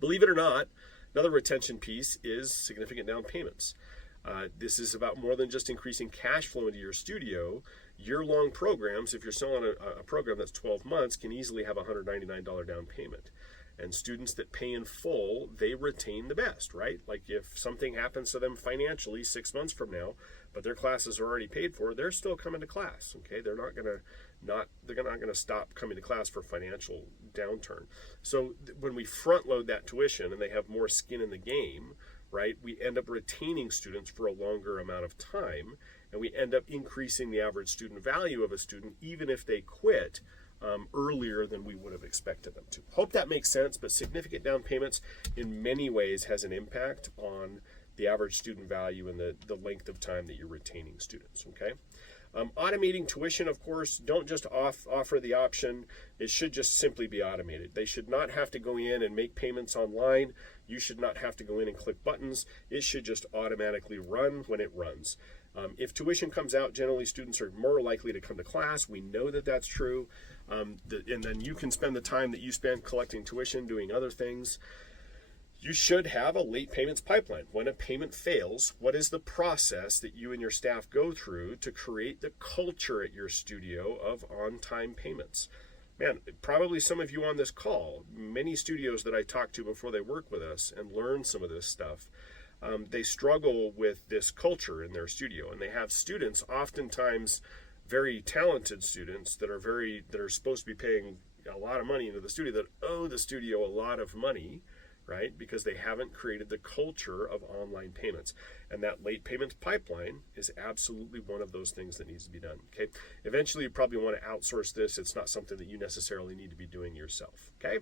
Believe it or not, another retention piece is significant down payments. This is about more than just increasing cash flow into your studio. Year-long programs, if you're selling a program that's 12 months, can easily have a $199 down payment. And students that pay in full, they retain the best, right? Like if something happens to them financially 6 months from now, but their classes are already paid for, they're still coming to class. Okay, they're not gonna stop coming to class for financial downturn. So when we front load that tuition and they have more skin in the game, right, we end up retaining students for a longer amount of time, and we end up increasing the average student value of a student even if they quit earlier than we would have expected them to. Hope that makes sense, but significant down payments in many ways has an impact on the average student value and the length of time that you're retaining students, okay? Automating tuition, of course, don't just offer the option. It should just simply be automated. They should not have to go in and make payments online. You should not have to go in and click buttons. It should just automatically run when it runs. If tuition comes out, generally students are more likely to come to class. We know that that's true. And then you can spend the time that you spent collecting tuition doing other things. You should have a late payments pipeline. When a payment fails, what is the process that you and your staff go through to create the culture at your studio of on-time payments? Man, probably some of you on this call, many studios that I talk to before they work with us and learn some of this stuff, they struggle with this culture in their studio, and they have students, oftentimes very talented students that are supposed to be paying a lot of money into the studio, that owe the studio a lot of money, right? Because they haven't created the culture of online payments. And that late payments pipeline is absolutely one of those things that needs to be done, okay? Eventually, you probably want to outsource this. It's not something that you necessarily need to be doing yourself, okay?